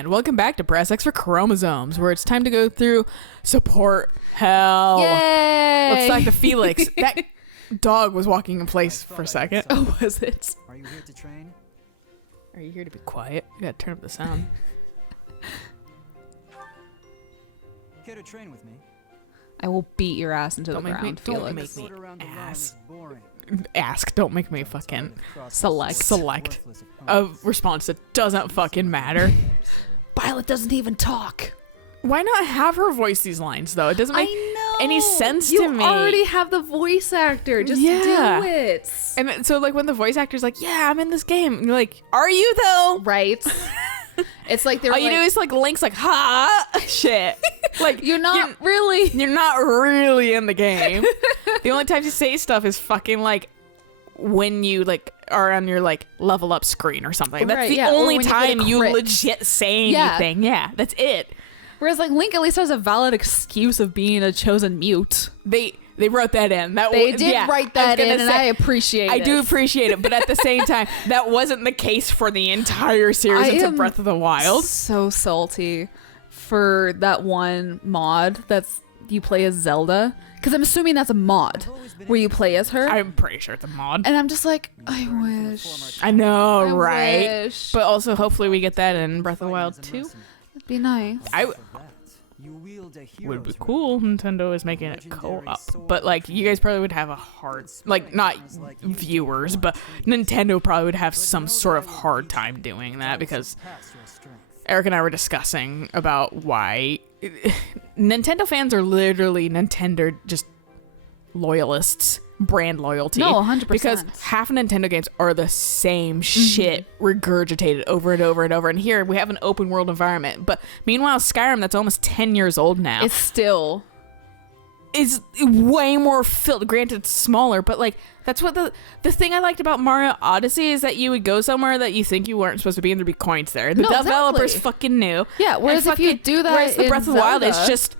And welcome back to Press X for Chromosomes, where it's time to go through support hell. Yay! Let's talk to Felix. That dog was walking in place for a second. Oh, was it? Are you here to train? Are you here to be quiet? You gotta turn up the sound. Here to train with me? I will beat your ass into the ground, don't Felix. make me Sort around the lawn ass. is boring. Ask. Don't make me fucking Select. Worthless a opponents. response that doesn't fucking matter. Violet doesn't even talk. Why not have her voice these lines, though? It doesn't make any sense you to me. You already have the voice actor. Just Yeah. do it. And so, like, when the voice actor's like, yeah, I'm in this game. And you're like, are you, though? Right? It's like they're All you do is, like, Link's like, ha! Shit. Like, you're not really. You're not really in the game. The only times you say stuff is fucking, like, when you, like, are on your, like, level up screen or something. That's Right, the yeah. Or only when you get a time you crit. legit say Yeah. anything. Yeah, that's it. Whereas, like, Link at least has a valid excuse of being a chosen mute. They wrote that in. They did write that in, and I appreciate it. I do appreciate it, but at the same time, that wasn't the case for the entire series of Breath of the Wild. So salty for that one mod that's you play as Zelda, because I'm assuming that's a mod where you play as her. I'm pretty sure it's a mod. And I'm just like, I wish. I know, I right? wish. But also, hopefully, we get that in Breath of the Wild too. It'd be nice. Would be cool. Nintendo is making it co-op, but like you guys probably would have a hard, like not viewers, but Nintendo probably would have some sort of hard time doing that because Eric and I were discussing about why Nintendo fans are literally Nintendo just loyalists, brand loyalty. No, 100%. Because half Nintendo games are the same shit regurgitated over and over and over. And here we have an open world environment. But meanwhile, Skyrim, that's almost 10 years old now, It's still. is way more filled. Granted, it's smaller, but like that's what the thing I liked about Mario Odyssey is that you would go somewhere that you think you weren't supposed to be and there'd be coins there. The No, developers exactly. fucking knew. Yeah, whereas And if you do that whereas the in Breath of the Wild, it's Zelda- just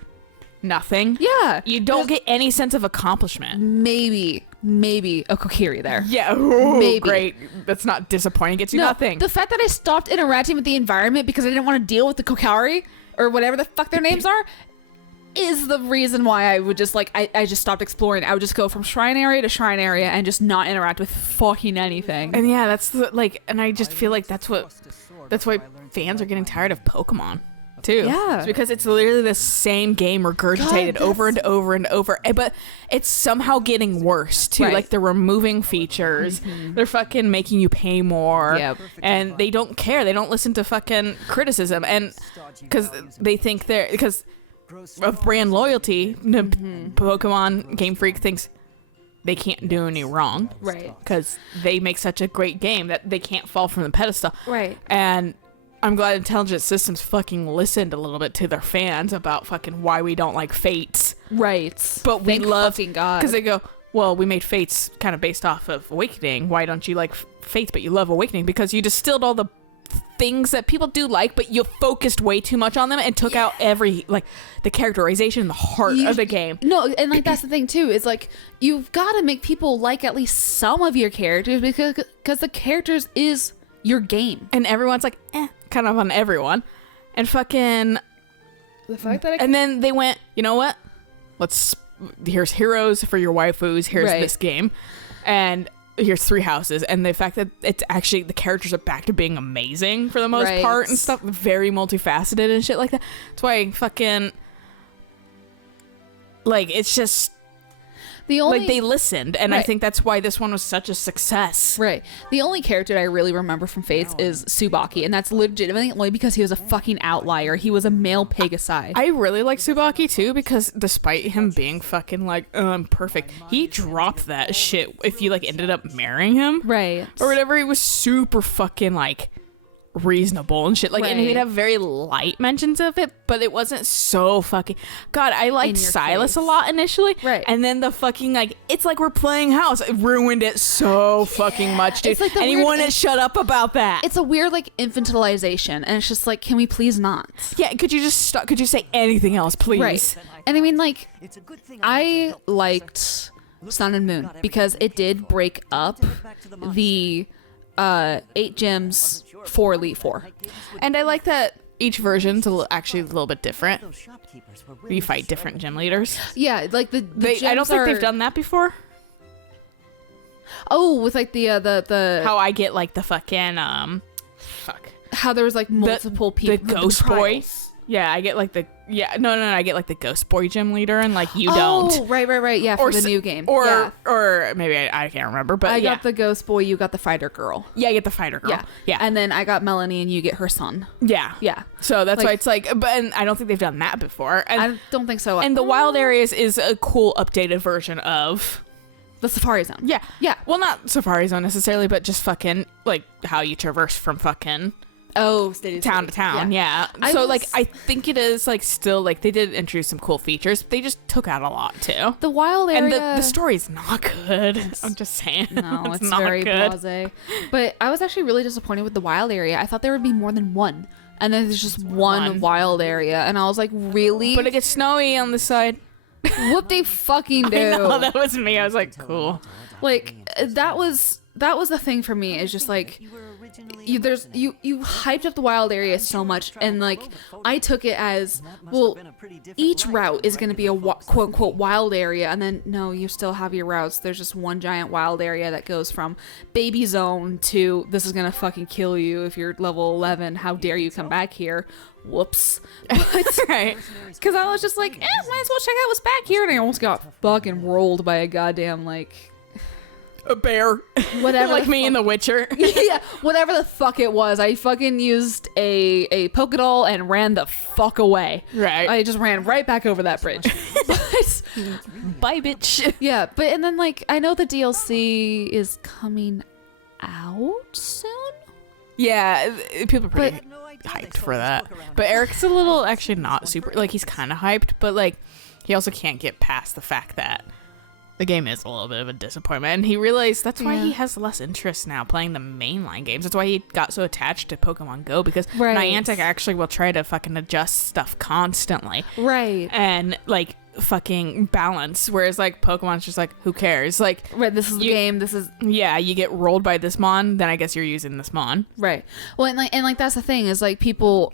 nothing. Yeah. You don't get any sense of accomplishment. Maybe a Kokiri there. Yeah, ooh, Maybe. great. That's not disappointing. Gets you nothing. The fact that I stopped interacting with the environment because I didn't want to deal with the Kokari or whatever the fuck their names are is the reason why I would just like I just stopped exploring. I would just go from shrine area to shrine area and just not interact with fucking anything. And yeah, that's like, and I just feel like that's why fans are getting tired of Pokemon too. Yeah. It's because it's literally the same game regurgitated God, over and over and over, but it's somehow getting worse too. Right. Like they're removing features, they're fucking making you pay more, Yep. and they don't care. They don't listen to fucking criticism, and because they think because of brand loyalty, Pokemon Game Freak thinks they can't do any wrong, Right. because they make such a great game that they can't fall from the pedestal. Right. And I'm glad Intelligent Systems fucking listened a little bit to their fans about fucking why we don't like Fates. Right. But we Thank love, fucking God. because they go, well, we made Fates kind of based off of Awakening. Why don't you like Fates but you love Awakening? Because you distilled all the things that people do like, but you focused way too much on them and took out every, like, the characterization and the heart of the game. No, and like that's the thing too. Is like you've got to make people like at least some of your characters because the characters is your game. And everyone's like, kind of on everyone. And fucking... The fact that And then they went, you know what? Here's heroes for your waifus. Here's Right. this game. And here's 3 houses. And the fact that it's actually, the characters are back to being amazing for the most Right. part and stuff. Very multifaceted and shit like that. That's why fucking... Like, it's just... the only like, they listened. And I Right. think that's why this one was such a success. Right. The only character I really remember from Fates is Tsubaki, and that's legitimately only because he was a fucking outlier. He was a male Pegasi. I really like Tsubaki too, because despite him being fucking like, oh, I'm perfect, he dropped that shit if you like ended up marrying him. Right. Or whatever. He was super fucking like reasonable and shit, like, and he'd Right. have very light mentions of it, but it wasn't so fucking... God, I liked In your Silas face. a lot initially, Right. and then the fucking like, it's like we're playing house, it ruined it so fucking much, dude. It's like the and he weird wouldn't shut up about that. It's a weird like infantilization, and it's just like, can we please not? Yeah, could you just stop? Could you say anything else, please? Right. And I mean, like, I liked Sun and Moon because it did break up the 8 gems for Elite Four. And I like that each version's actually a little bit different. Those shopkeepers were really You fight different gym leaders. Yeah, like the I don't gyms think are- they've done that before. Oh, with like the How I get like the fucking how there was like multiple people. The ghost boy. trials. Yeah, I get like the I get like the ghost boy gym leader, and like you Oh, don't. right. Yeah, for Or the s- new game. Or yeah. or maybe I can't remember, but I yeah. got the ghost boy. You got the fighter girl. Yeah, I get the fighter girl. Yeah. And then I got Melanie, and you get her son. Yeah. Yeah. So that's Like- why it's like, but and I don't think they've done that before. And I don't think so. and the wild areas is a cool updated version of the Safari Zone. yeah. Yeah. Well, not Safari Zone necessarily, but just fucking like how you traverse from fucking Oh, Stadium town to town. Yeah. I So was- like I think it is like still like they did introduce some cool features. But they just took out a lot too. The wild area. And the story's not good. I'm just saying. No, it's not very good. blasé. But I was actually really disappointed with the wild area. I thought there would be more than one. And then there's just one wild area. And I was like, really? But it gets snowy on the side. Whoop they fucking do. I know, that was me. I was like, cool. Like that was the thing for me, is just like you hyped up the wild area so much, and like I took it as, well, each route is going to be a quote unquote wild area, and then no, you still have your routes. There's just one giant wild area that goes from baby zone to this is going to fucking kill you if you're level 11, how dare you come back here. Whoops. Right. Because I was just like, might as well check out what's back here, and I almost got fucking rolled by a goddamn like A bear. whatever Like the me in The Witcher. yeah, whatever the fuck it was. I fucking used a Pokédoll and ran the fuck away. Right. I just ran right back over that bridge. But Bye, bitch. yeah, and then like I know the DLC is coming out soon. Yeah, people are pretty But- hyped for that. But Eric's a little, actually not super, like he's kind of hyped, but like he also can't get past the fact that the game is a little bit of a disappointment. And he realized that's why he has less interest now playing the mainline games. That's why he got so attached to Pokemon Go, because Right. Niantic actually will try to fucking adjust stuff constantly. Right. And like fucking balance. Whereas like Pokemon's just like, who cares? Like, Right, this is the game. This is yeah, you get rolled by this mon, then I guess you're using this mon. right. Well, and like that's the thing, is like people.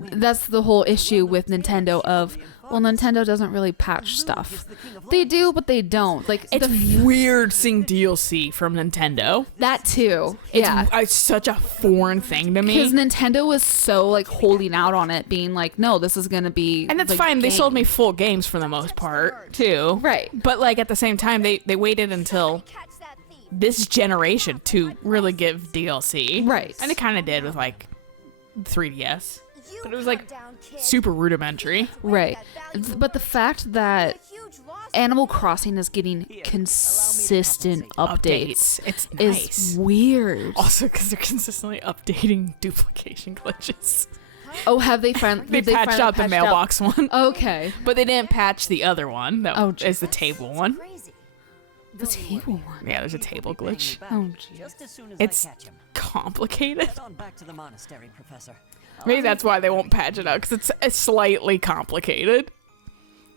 That's the whole issue with Nintendo of, well, Nintendo doesn't really patch stuff. They do, but they don't. Like It's weird seeing DLC from Nintendo. that too. It's, Yeah. it's such a foreign thing to Because me. Nintendo was so like holding out on it, being like, no, this is gonna be, And that's the fine. They game. sold me full games for the most part, too. Right. But like at the same time, they waited until this generation to really give DLC. Right. And it kind of did with like 3DS. But it was like super rudimentary. Right. But the fact that Animal Crossing is getting consistent updates It's is nice. weird. Also, because they're consistently updating duplication glitches. Oh, have they finally? They patched out the mailbox one. Okay. But they didn't patch the other one. That Oh, is the table one. The table one. Yeah, there's a table glitch. Oh, jeez. Just as soon as It's I catch him. complicated. On back to the monastery, Professor. Maybe that's why they won't patch it out, because it's slightly complicated.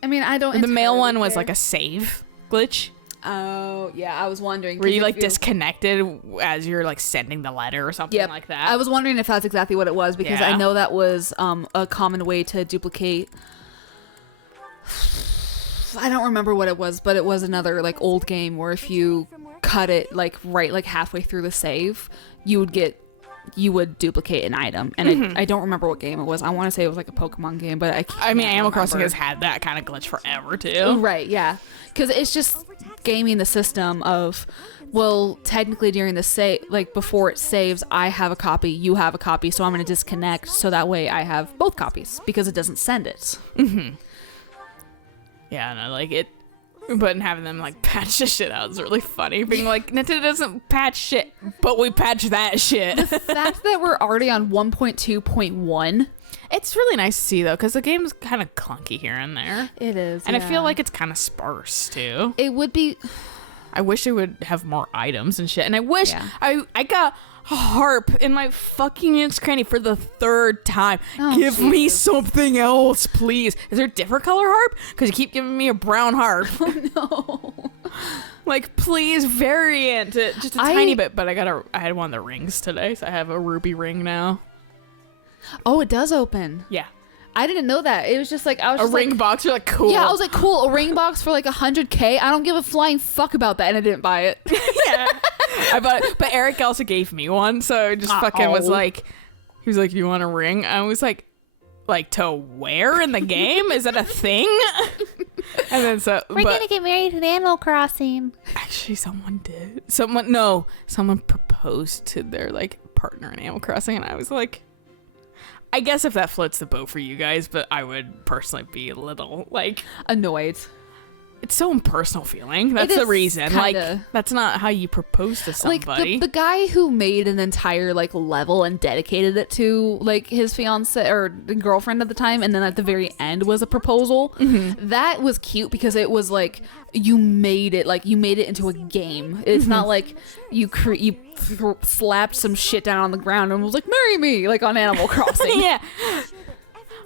I mean, I don't. The mail entirely one was care. like a save glitch, Oh, yeah. I was wondering. where 'cause you if like disconnected as you're like sending the letter or something Yep. like that. I was wondering if that's exactly what it was, because Yeah. I know that was a common way to duplicate. I don't remember what it was, but it was another like old game where if you cut it like right like halfway through the save, you would duplicate an item. And I don't remember what game it was. I want to say it was like a Pokemon game, but I can't I mean, Animal Crossing remember. has had that kind of glitch forever too. Right, yeah. Because it's just gaming the system of, well, technically during the save, like before it saves, I have a copy, you have a copy, so I'm going to disconnect so that way I have both copies because it doesn't send it. Yeah, no, like it. But having them like patch this shit out is really funny. Being like, Nintendo doesn't patch shit, but we patch that shit. The fact that we're already on 1.2.1. It's really nice to see though, because the game's kind of clunky here and there, It is. and I feel like it's kind of sparse too. it would be. I wish it would have more items and shit. And I wish Yeah. I got a harp in my fucking Nook's Cranny for the third time. Oh, Give me Jesus. something else, please. Is there a different color harp? Because you keep giving me a brown harp. No. Like, please variant it just a I- tiny bit. But I had one of the rings today, so I have a ruby ring now. Oh, it does open. Yeah. I didn't know that. It was just like I was A just ring like, box, you're like, cool. yeah, I was like, cool, a ring box for like 100K. I don't give a flying fuck about that, and I didn't buy it. Yeah. I bought it, but Eric also gave me one, so I just fucking was like, he was like, you want a ring? I was like to wear in the game? Is that a thing? And then We're gonna get married in Animal Crossing. actually someone did. Someone proposed to their like partner in Animal Crossing, and I was like, I guess if that floats the boat for you guys, but I would personally be a little like Annoyed. it's so impersonal feeling. That's It the is reason. kinda. Like that's not how you propose to somebody. Like the guy who made an entire like level and dedicated it to like his fiance or girlfriend at the time, and then at the very end was a proposal. That was cute because it was like you made it into a game. It's not like you slapped some shit down on the ground and was like, marry me, like on Animal Crossing. Yeah.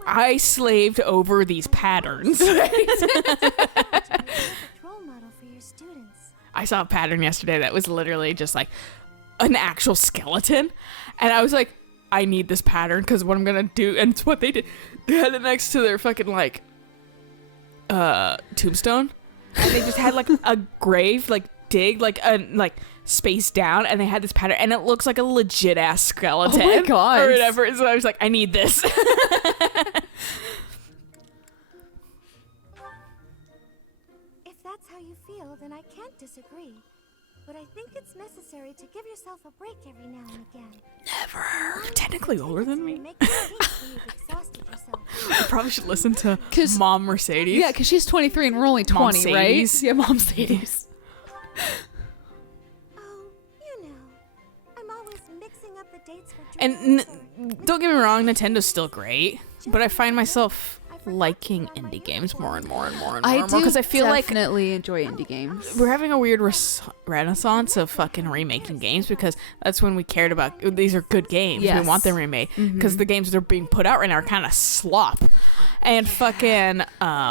I slaved over these patterns. Role model for your students. I saw a pattern yesterday that was literally just like an actual skeleton. And I was like, I need this pattern because what I'm going to do. And it's what they did. They had it next to their fucking like tombstone. And they just had like a grave, like dig, like spaced down. And they had this pattern. And it looks like a legit ass skeleton. Oh my God. Or whatever. So I was like, I need this. If that's how you feel, then I can't disagree. But I think it's necessary to give yourself a break every now and again. Never. Technically older than me. Make mistakes when you've exhausted yourself. I probably should listen to 'Cause- Mom Mercedes. Yeah, because she's 23 and we're only 20, right? Momsadies. Yeah, Momsadies. Oh, you know, I'm always mixing up the dates for And don't get me wrong, Nintendo's still great, but I find myself liking indie games more and more and more and more I and more do because I feel like definitely enjoy indie games. we're having a weird renaissance of fucking remaking games because that's when we cared about these are good games. Yes. We want them remade because the games that are being put out right now are kind of slop. And fucking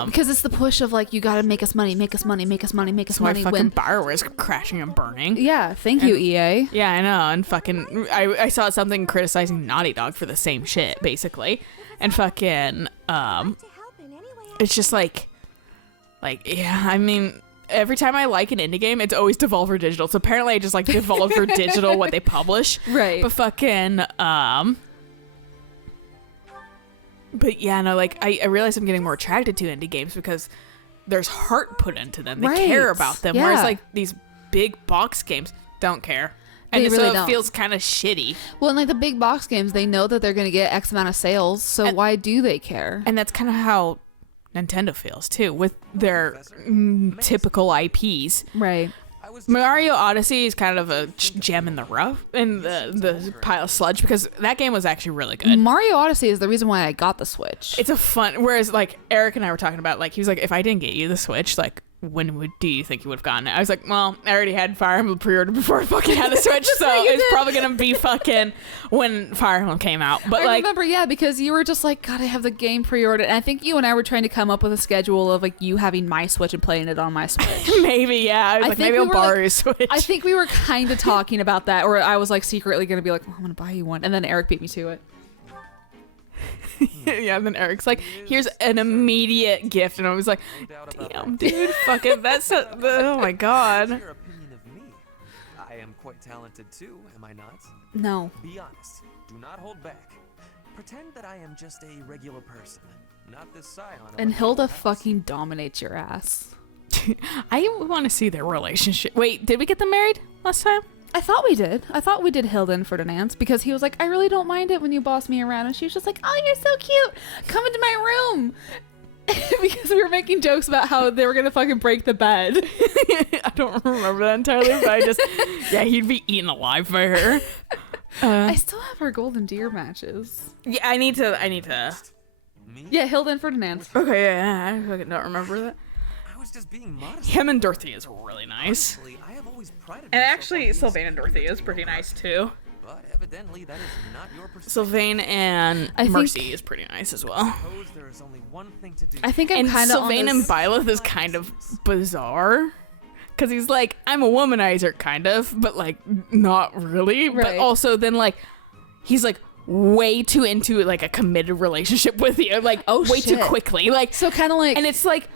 Because it's the push of like, you gotta make us money, make us money, make us money, make us my money. fucking When Bioware is crashing and burning. yeah, thank you, EA. Yeah, I know. And fucking, I saw something criticizing Naughty Dog for the same shit, basically. And fucking, to help in any way I it's just like, yeah, I mean, every time I like an indie game, it's always Devolver Digital. So apparently I just like Devolver Digital, what they publish. Right. But fucking, but yeah, no, like, I realize I'm getting more attracted to indie games because there's heart put into them. They care Right. about them. Yeah. Whereas like these big box games don't care. And They so really it don't. feels kind of shitty. Well, in like the big box games, they know that they're gonna get X amount of sales, so And- why do they care? And that's kind of how Nintendo feels too with their typical IPs. Right. Mario Odyssey is kind of a gem in the rough, in the pile of sludge, because that game was actually really good. Mario Odyssey is the reason why I got the Switch. It's a fun, whereas like Eric and I were talking about, like he was like, if I didn't get you the Switch, like when do you think you would have gotten it? I was like, well, I already had Fire Emblem pre-order before I fucking had the Switch, so it's probably gonna be fucking when Fire Emblem came out. But I like, remember, yeah, because you were just like, God, I have the game pre-ordered. And I think you and I were trying to come up with a schedule of like you having my Switch and playing it on my Switch. maybe, yeah, I was I like, think maybe we I'll were, borrow like- your Switch. I think we were kind of talking about that, or I was like secretly going to be like, well, I'm going to buy you one. And then Eric beat me to it. Yeah, and then Eric's like, here's an immediate gift, and I was like, damn, dude, fucking, oh my god. Your opinion of me. I am quite talented too, am I not? No. Be honest. Do not hold back. Pretend that I am just a regular person, not this scion. of And a Hilda noble house. fucking dominates your ass. I want to see their relationship. Wait, did we get them married last time? I thought we did. I thought we did Hilda and Ferdinand's because he was like, I really don't mind it when you boss me around. And she was just like, oh, you're so cute. Come into my room. Because we were making jokes about how they were going to fucking break the bed. I don't remember that entirely, but I just, yeah, he'd be eaten alive by her. I still have our Golden Deer matches. Yeah, I need to. Me? Yeah, Hilda and Ferdinand. Okay, yeah, I fucking don't remember that. I was just being modest. Him and Dorothy is really nice. Honestly, I have always prided And myself actually, on being Sylvain and Dorothy is pretty nice too. But evidently that is not your perspective. Sylvain and I think- Mercy is pretty nice as well. Suppose there is only one thing to do. I think I'm And kind of Sylvain and Byleth is kind of bizarre. Because he's like, I'm a womanizer, kind of, but like, not really. Right. But also then like, he's like, way too into like a committed relationship with you, like way too shit. quickly, like So kind of like, and it's like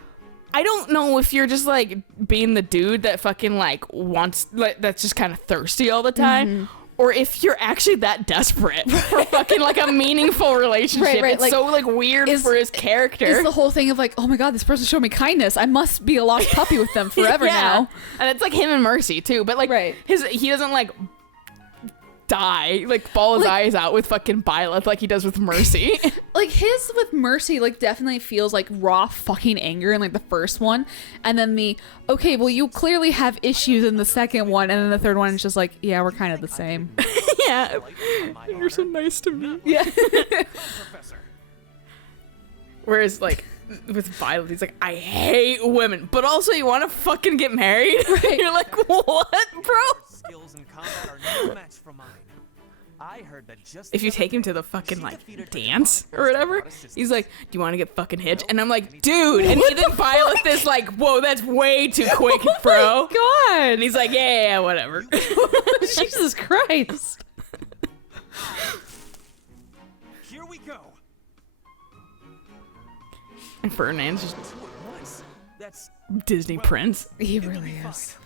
I don't know if you're just like being the dude that fucking like wants like that's just kind of thirsty all the time. Or if you're actually that desperate for fucking like a meaningful relationship. Right, It's like, so like weird for his character. it's the whole thing of like, oh my god, this person showed me kindness. I must be a lost puppy with them forever now. And it's like him and Mercy too. But like Right. he doesn't like die, like bawl his Like- eyes out with fucking Byleth like he does with Mercy. Like his with Mercy, like definitely feels like raw fucking anger in like the first one, and then the okay, well you clearly have issues in the second one, and then the third one is just like, yeah, we're kind of the same. Yeah. On my You're so honor. nice to me. Yeah. Professor. Whereas like with Violet, he's like, I hate women, but also you want to fucking get married? Right. You're like, what, bro? Skills in combat are no match for mine. I heard that just If you take him to the fucking like dance or whatever, he's like, do you want to get fucking hitched? And I'm like, dude. And then Violet is like, whoa, that's way too quick, bro. God. And he's like, yeah, whatever. Jesus Christ. Here we go. And Ferdinand's just Two at once. That's Disney prince. He really is.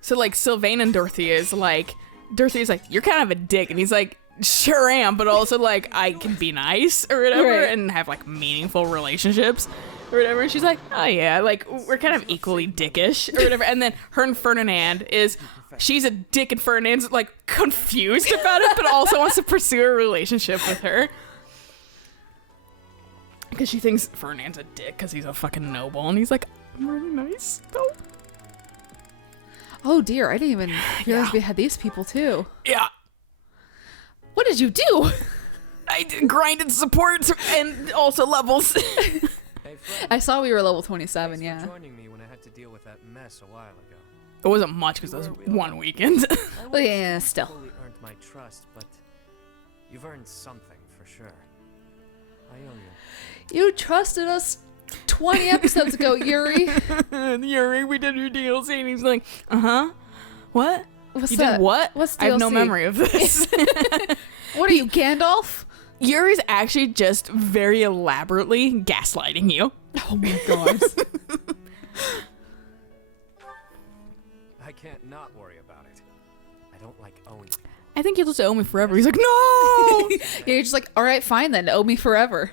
So like Sylvain and Dorothea is like, Dorothea's like, you're kind of a dick. And he's like, sure am, but also like I can be nice or whatever Right. and have like meaningful relationships or whatever. And she's like, oh yeah, like we're kind of equally dickish or whatever. And then her and Ferdinand is, she's a dick and Ferdinand's like confused about it, but also wants to pursue a relationship with her. Because she thinks Ferdinand's a dick because he's a fucking noble. And he's like, I'm really nice though. Oh dear, I didn't even realize Yeah. we had these people too. Yeah. What did you do? I grinded support and also levels. hey friend. I saw we were level 27, Thanks yeah. for joining me when I had to deal with that mess a while ago. It wasn't much because it was one weekend. I Oh, wouldn't yeah, say you still. fully earned my trust, but you've earned something for sure. I owe you. You trusted us 20 episodes ago, Yuri. Yuri, we did your DLC, and he's like, what? What's You that? did what? What's I have no DLC? memory of this. What are you, Gandalf? Yuri's actually just very elaborately gaslighting you. Oh my god. I can't not worry about it. I don't like owing people. I think you'll just owe me forever. He's like, no! Yeah, you're just like, alright, fine then, owe me forever.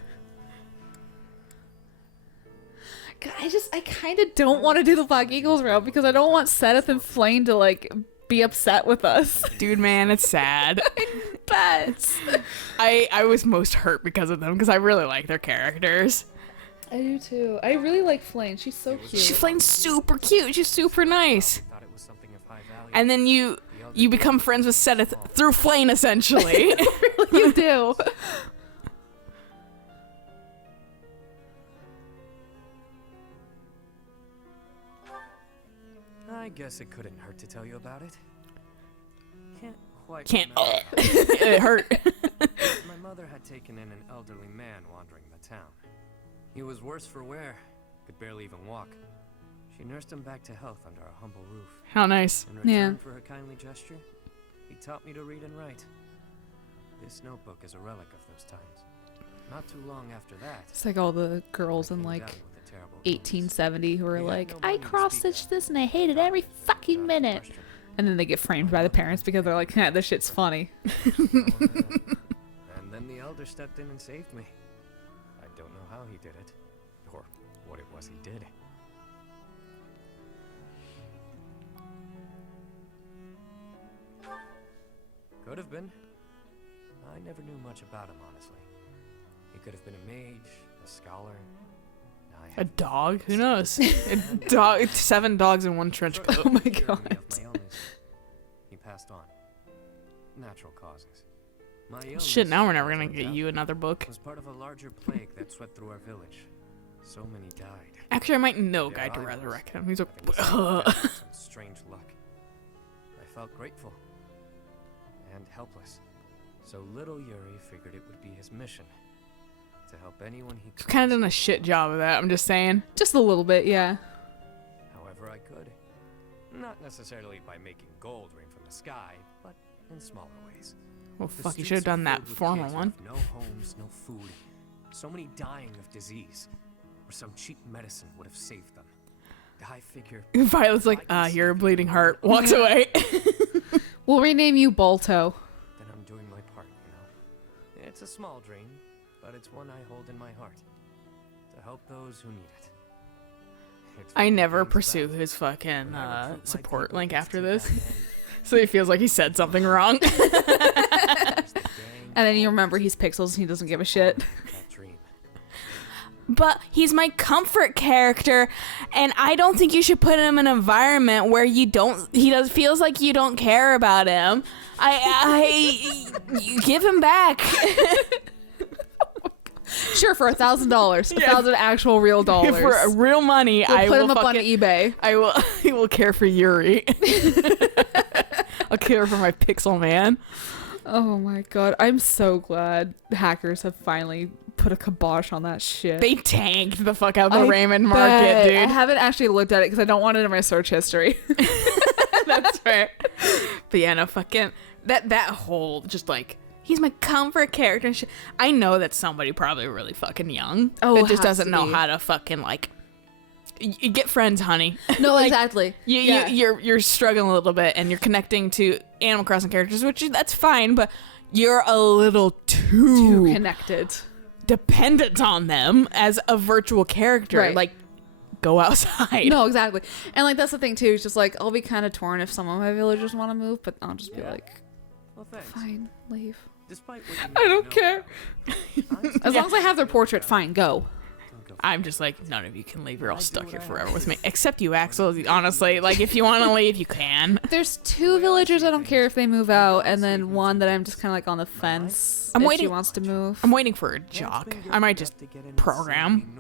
God, I kind of don't want to do the Black Eagles route because I don't want Seth and Flame to, like, be upset with us. Dude, man, it's sad. But I was most hurt because of them because I really like their characters. I do too. I really like Flame. She's so cute. She's Flame's super cute. She's super nice. Thought it was something of high value. And then you become friends with Seth through Flame, essentially. You do. I guess it couldn't hurt to tell you about it. Can't quite. Can't. remember how It hurt. my mother had taken in an elderly man wandering the town. He was worse for wear, could barely even walk. She nursed him back to health under our humble roof. How nice. In return Yeah. for her kindly gesture, he taught me to read and write. This notebook is a relic of those times. Not too long after that, It's like all the girls I in came like down with a terrible illness. 1870 who are We had like, no I money to cross-stitched speak this and I hate it every fucking Without minute. question. And then they get framed by the parents because they're like, yeah, this shit's funny. Oh, yeah. And then the elder stepped in and saved me. I don't know how he did it, or what it was he did. Could have been. I never knew much about him, honestly. He could have been a mage, a scholar. I A haven't dog? Who seen knows? him. A dog. 7 dogs in one trench coat. Oh my Cured me of God. my illness. He passed on. Natural causes. My Shit, illness, now we're never gonna turns get out, you another book. was part of a larger plague that swept through our village. So many died. Actually, I might know There Guy to I was, resurrect him. He's like, having the same effect of some strange luck. I felt grateful and helpless. So little Yuri figured it would be his mission to help anyone he could. kind of done a shit job of that. I'm just saying. Just a little bit, yeah. However I could. Not necessarily by making gold rain from the sky, but in smaller ways. Well, The fuck, you streets should have are done that filled with former kids one. with no homes, no food. So many dying of disease. Or some cheap medicine would have saved them. I figure Violet's like, you're a bleeding heart. Walks away. We'll rename you Balto. then I'm doing my part, you know. It's a small dream, but it's one I hold in my heart. To help those who need it. It's I what never dreams pursue about. his fucking When I recruit my support people, link it's after to this. that end. So he feels like he said something wrong. There's the gang And then you all remember he's Pixels and he doesn't give a shit. that dream. But he's my comfort character, and I don't think you should put him in an environment where you don't. He does feels like you don't care about him. You give him back. Sure, for $1,000. Yeah. 1,000 actual real dollars. For real money, We'll I put will him up on fucking- eBay. I will. I will care for Yuri. I'll care for my pixel man. Oh my god. I'm so glad hackers have finally put a kibosh on that shit. They tanked the fuck out of the I Raymond bet. market, dude. I haven't actually looked at it because I don't want it in my search history. That's fair. But yeah, no fucking that whole just like he's my comfort character and shit. I know that somebody probably really fucking young Oh, that it just has doesn't to know be. how to fucking like you get friends, honey. No, Like, exactly. Yeah. You're struggling a little bit and you're connecting to Animal Crossing characters, that's fine, but you're a little Too connected. dependent on them as a virtual character. Right. Like, go outside. No, exactly. And like that's the thing too. It's just like I'll be kind of torn if some of my villagers want to move, but I'll just be like, Well, thanks. fine, leave. Despite what you I may don't know care. about me, As long as I have their portrait, fine, go. don't go I'm just like, none of you can leave. You're all stuck here forever with me. Except you, Axel. Honestly, like, if you want to leave, you can. There's 2 villagers I don't care if they move out, and then one that I'm just kind of like on the fence. I'm if waiting- she wants to move. I'm waiting for a jock. I might just program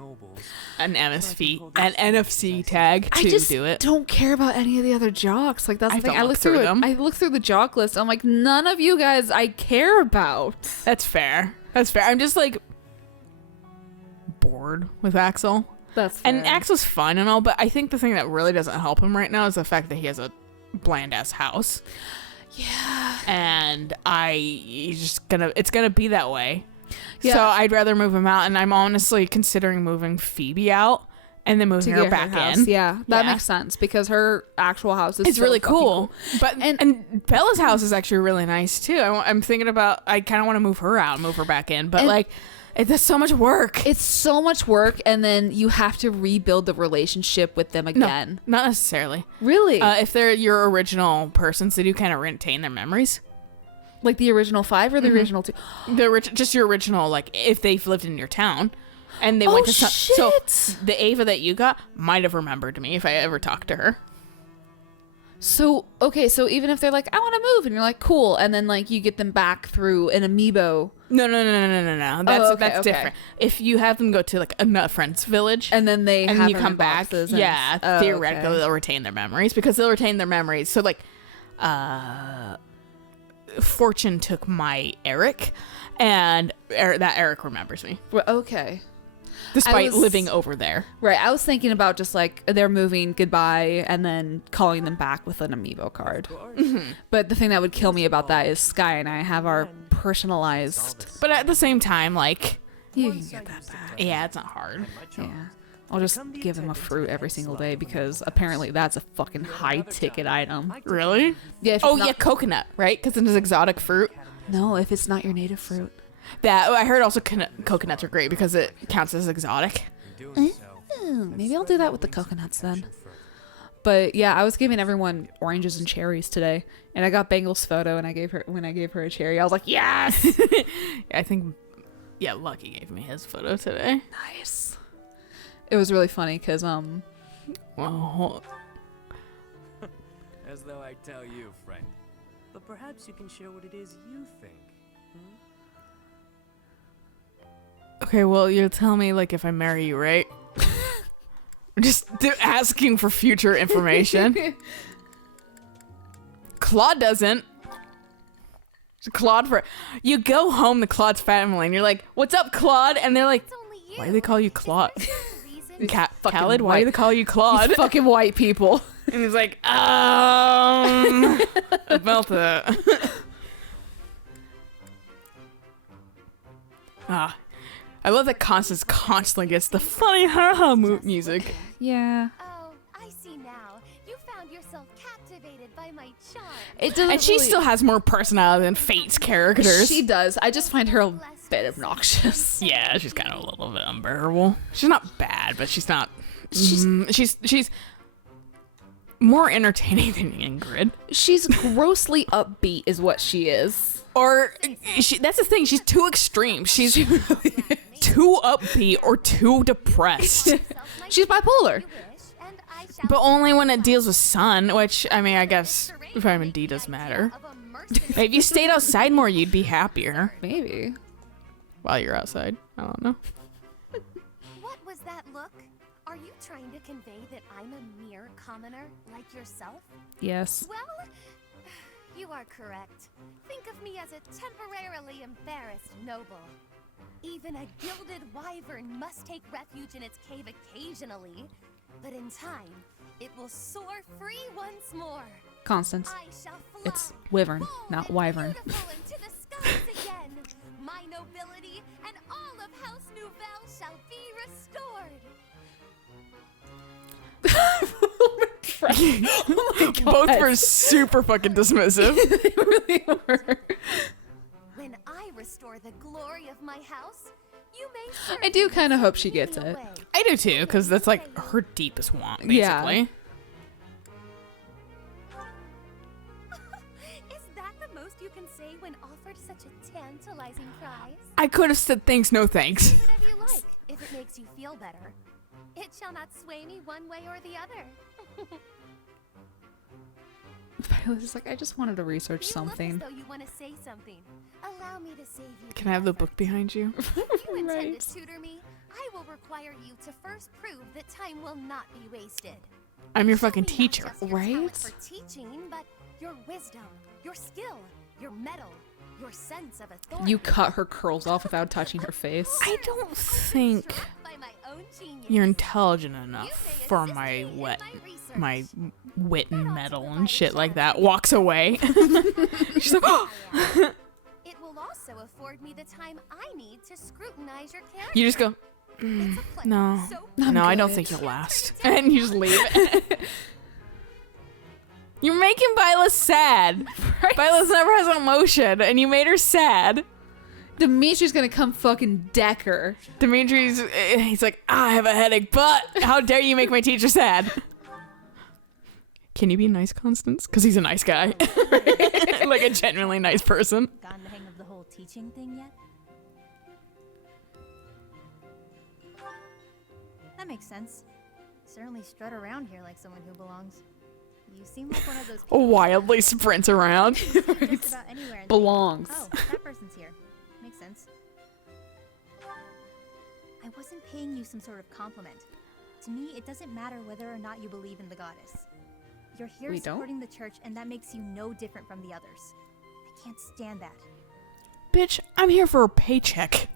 an NFC tag I to just do it. don't care about any of the other jocks. Like that's I the thing. don't I look look through through it. them. I look through the jock list. I'm like, none of you guys I care about. That's fair. That's fair. I'm just like bored with Axel. That's fair. And Axel's fun and all, but I think the thing that really doesn't help him right now is the fact that he has a bland ass house. Yeah. And it's gonna be that way. Yeah. So I'd rather move him out, and I'm honestly considering moving Phoebe out and then moving To her get back house. in. Yeah, that Yeah. makes sense because her actual house is It's so really fucking cool. But And- and Bella's house is actually really nice too. I'm thinking about I kind of want to move her out, and move her back in, but And- like it's so much work. It's so much work, and then you have to rebuild the relationship with them No, again. not necessarily. Really? If they're your original persons, they do kind of retain their memories. Like the original 5 or the original 2? Just your original, like if they've lived in your town, and they Oh, went to so shit! the Ava that you got might have remembered me if I ever talked to her. So, okay, so even if they're like, I want to move, and you're like, cool, and then like you get them back through an amiibo, No. That's Oh, okay, okay. different. If you have them go to like a friend's village, and then they and have you them come in back, boxes and- yeah, Oh, theoretically okay. they'll retain their memories because they'll retain their memories. So like, Fortune took my Eric, and that Eric remembers me Well, okay. despite was- living over there. Right, I was thinking about just like they're moving, goodbye, and then calling them back with an amiibo card. But the thing that would kill me about that is Sky and I have our personalized. But at the same time, like, You can get that back. yeah, it's not hard. Yeah. I'll just give them a fruit every single day because apparently that's a fucking high ticket item. Really? Yeah. Oh yeah, coconut, right? Because it's an exotic fruit. No, if it's not your native fruit. That I heard also coconuts are great because it counts as exotic. In doing so, Maybe I'll do that with the coconuts then. But yeah, I was giving everyone oranges and cherries today, and I got Bangle's photo, and I gave her a cherry. I was like, yes, I think, yeah, Lucky gave me his photo today. nice. It was really funny because Well, as though I tell you, friend. But perhaps you can share what it is you think. okay, well, you'll tell me like if I marry you, right? I'm just asking for future information. Claude doesn't. Claude you go home to Claude's family and you're like, "What's up, Claude?" And they're like, It's only you. "Why do they call you Claude?" Reason. fucking Khaled, why white. do they call you Claude? these fucking white people. And he's like, about the. Ah, I love that Constance constantly gets the funny haha music. Yeah. Oh, I see now. You found yourself captivated by my charm. It doesn't And she really- still has more personality than Fate's characters. She does. I just find her a bit obnoxious. Yeah, she's kind of a little bit unbearable. She's not bad, but she's not. She's more entertaining than Ingrid. She's grossly upbeat, is what she is. Or that's the thing. She's too extreme. She's too upbeat or too depressed. She's bipolar. But only when it deals with sun, which I mean, I guess vitamin D does matter. If you stayed outside more, you'd be happier. Maybe. While you're outside, I don't know. What was that look? Are you trying to convey that I'm a mere commoner like yourself? Yes. Well, you are correct. Think of me as a temporarily embarrassed noble. Even a gilded wyvern must take refuge in its cave occasionally, but in time, it will soar free once more. Constance. I shall fly, It's wyvern, bold not and wyvern. beautiful into the skies again. My nobility and all of House Nouvelle shall be restored. Oh my God. Both were super fucking dismissive. They really were. When I restore the glory of my house, you may I do kind of hope she certainly gets lead me it. away. I do too, because that's like her deepest want, basically. Yeah. Is that the most you can say when offered such a tantalizing prize? I could have said thanks, no thanks. Do whatever you like, if it makes you feel better. It shall not sway me one way or the other. Violet's just like, I just wanted to research You something. look as though you want to say something. Allow me to save you. Can I have the book behind you? If you intend Right. to tutor me, I will require you to first prove that time will not be wasted. I'm your Show fucking me not teacher. just your talent right? For teaching, but your wisdom, your skill, your mettle, your sense of authority. You cut her curls off without touching her face. I don't think Struck by my own genius. you're intelligent You enough may for assist my me in wit, research. my wit and metal and shit like that. Walks away. She's like, oh. It will also afford me the time I need to scrutinize your character. You just go, It's a pleasure. no, So no, I don't good. think you'll last, and you just leave. You're making Byla sad. Byla's never has emotion, and you made her sad. Dimitri's gonna come fucking deck her. Dimitri's, he's like, I have a headache, but how dare you make my teacher sad? Can you be nice, Constance? Because he's a nice guy. Like a genuinely nice person. Gotten the hang of the whole teaching thing yet? That makes sense. Certainly strut around here like someone who belongs. You seem like one of those people Wildly sprints around. just about anywhere and Belongs. think, oh, that person's here. Makes sense. I wasn't paying you some sort of compliment. To me, it doesn't matter whether or not you believe in the goddess. You're here We don't? supporting the church, and that makes you no different from the others. I can't stand that. Bitch, I'm here for a paycheck.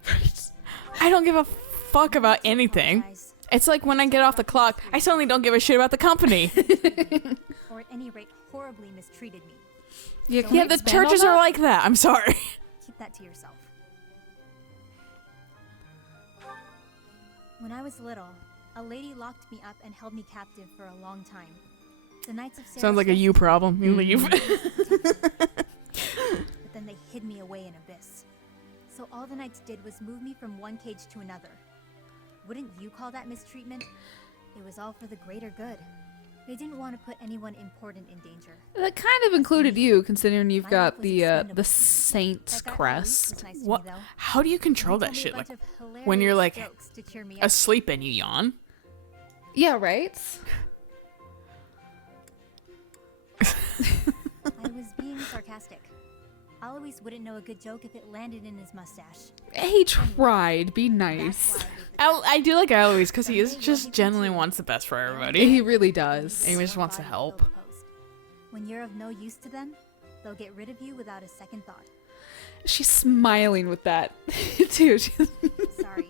I don't give a fuck about anything. Guys, It's like when I get off the clock, I suddenly don't give a shit about the company. or at any rate, horribly mistreated me. Yeah, Yeah, the churches are like that. I'm sorry. Keep that to yourself. When I was little, a lady locked me up and held me captive for a long time. The Knights of Sarah Sounds like a you problem. You leave. but then they hid me away in Abyss. So all the Knights did was move me from one cage to another. Wouldn't you call that mistreatment? It was all for the greater good. They didn't want to put anyone important in danger. That kind of included you, considering you've My got life was the expendable. Saint's That guy Elise crest. was nice to What? me, though. How do you control He that told me a shit? Like bunch of when you're hilarious like jokes to cheer me up. asleep and you yawn. Yeah, right? I was being sarcastic. Alois wouldn't know a good joke if it landed in his mustache. He tried. Be That's nice. why I leave the I do like Eloise because he is just genuinely wants the best for everybody. He really does. And he just wants to body help. fill the post. When you're of no use to them, they'll get rid of you without a second thought. She's smiling with that, too. She's Sorry,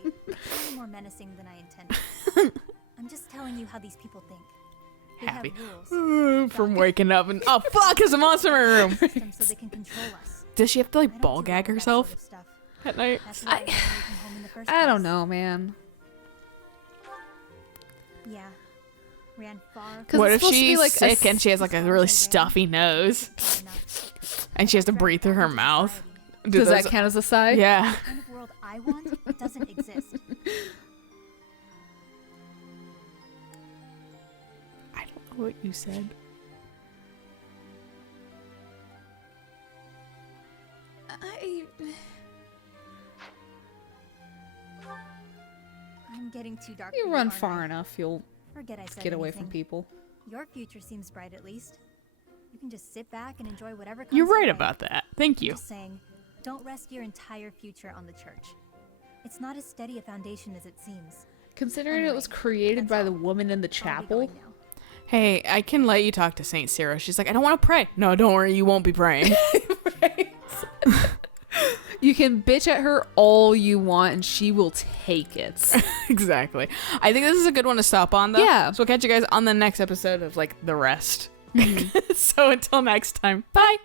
I'm more menacing than I intended. I'm just telling you how these people think. They Happy. have rules. From waking up and oh fuck, there's a monster in my room. Systems so they can control us. Does she have to I like don't ball do gag all that herself? sort of stuff. at night. That's why I wanted to come home in the first I don't place. know, man. Yeah. Ran far. 'Cause What it's if supposed to be she's like a sick and she has like a really stuffy nose far enough. and she has to breathe through her mouth? Do Does that those- count as a sigh? Yeah. The kind of world I want doesn't exist. I don't know what you said. I'm getting too dark. You for run aren't far I? enough, you'll Forget I said get away from anything. people. Your future seems bright, at least. You can just sit back and enjoy whatever comes You're your right way. about that. Thank you. Just saying, don't rest your entire future on the church. It's not as steady a foundation as it seems. Considering it Anyway, was created that's by the all. woman in the I'll be chapel. going now. Hey, I can let you talk to Saint Sarah. She's like, I don't want to pray. No, don't worry. You won't be praying. You can bitch at her all you want and she will take it. Exactly. I think this is a good one to stop on, though. Yeah. So we'll catch you guys on the next episode of, like, the rest. So until next time. Bye.